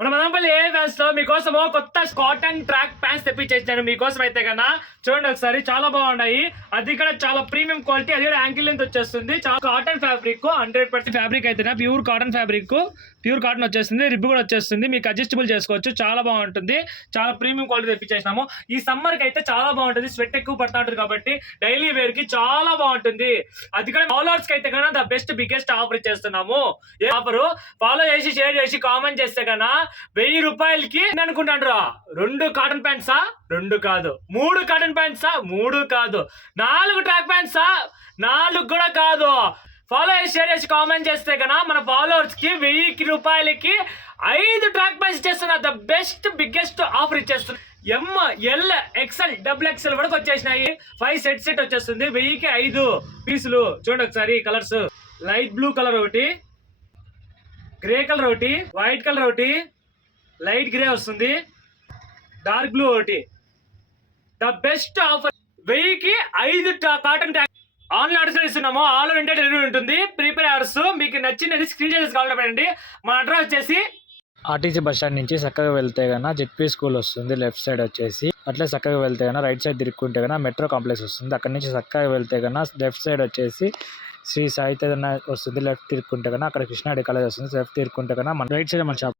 మన మదనపల్లి ఏ ఫ్యాన్స్ లో మీకోసం కొత్త కాటన్ ట్రాక్ ప్యాంట్స్ తెప్పించేసాను మీకోసం అయితే కన్నా చూడండి ఒకసారి చాలా బాగున్నాయి. అది కూడా చాలా ప్రీమియం క్వాలిటీ, అది కూడా యాంకిల్ లెంత్ వచ్చేస్తుంది. చాలా కాటన్ ఫ్యాబ్రిక్ 100% ఫ్యాబ్రిక్ అయితే pure cotton fabric, pure cotton వచ్చేస్తుంది. రిబ్బు కూడా వచ్చేస్తుంది, మీకు అడ్జస్టబుల్ చేసుకోవచ్చు. చాలా బాగుంటుంది, చాలా ప్రీమియం క్వాలిటీ తెప్పించేసినాము. ఈ సమ్మర్ కి అయితే చాలా బాగుంటుంది, స్వెట్ ఎక్కువ పడతా ఉంటుంది కాబట్టి డైలీ వేర్ కి చాలా బాగుంటుంది. అది కూడా ఫాలోవర్స్ కి అయితే కన్నా ద బెస్ట్ బిగ్గెస్ట్ ఆఫర్ ఇచ్చేస్తున్నాము. ఏ ఆఫర్ ఫాలో చేసి షేర్ చేసి కామెంట్ చేస్తే కన్నా 1000 రూపాయలకి అనుకుంటాను. 2 కాటన్ ప్యాంట్సా? 2 కాదు. 3 కాటన్ ప్యాంట్సా? 3 కాదు. 4 ట్రాక్ ప్యాంట్సా? 4 కూడా కాదు. ఫాలో చేసి షేర్ చేసి కామెంట్ చేస్తే కన్నా మన ఫాలోవర్స్ కి 1000 రూపాయలకి 5 ట్రాక్ ప్యాంట్స్ ఇచ్చేస్తున్నా. ద బెస్ట్ బిగ్గెస్ట్ ఆఫర్ ఇచ్చేస్తున్నా. M, L, XL, double XL వరకు వచ్చేసినాయి. 5 సెట్ వచ్చేస్తుంది. 1000కి 5 పీసులు. చూడండి ఒకసారి కలర్స్. లైట్ బ్లూ కలర్ ఒకటి, గ్రే కలర్ ఒకటి, వైట్ కలర్ ఒకటి, లైట్ గ్రే వస్తుంది, డార్క్ బ్లూ ఒకటి. The best offer. 1000కి 5 కాటన్ ట్యాగ్ ఆన్లైన్ ఆర్డర్స్ ఇస్తున్నాము. ఆల్ ఓవర్ ఇండియా డెలివరీ ఉంటుంది. ప్రీపేర్ ఆర్డర్స్ మీకు నచ్చినది స్క్రీన్ షాట్ కావాలి పెట్టండి. మా అడ్రస్ వచ్చేసి ఆర్టీసీ బస్ స్టాండ్ నుంచి చక్కగా వెళ్తే కన్నా జెడ్పీ స్కూల్ వస్తుంది లెఫ్ట్ సైడ్ వచ్చేసి. అట్లే చక్కగా వెళ్తే కన్నా రైట్ సైడ్ తిరుక్కుంటే కన్నా మెట్రో కాంప్లెక్స్ వస్తుంది. అక్కడ నుంచి చక్కగా వెళ్తే కన్నా లెఫ్ట్ సైడ్ వచ్చేసి శ్రీ సాయి చైతన్య వస్తుంది. లెఫ్ట్ తిరుక్కుంటే కన్నా అక్కడ కృష్ణాడి కాలేజ్ వస్తుంది. లెఫ్ట్ తిరుక్కుంటే కన్నా మన రైట్ సైడ్ మన షాప్.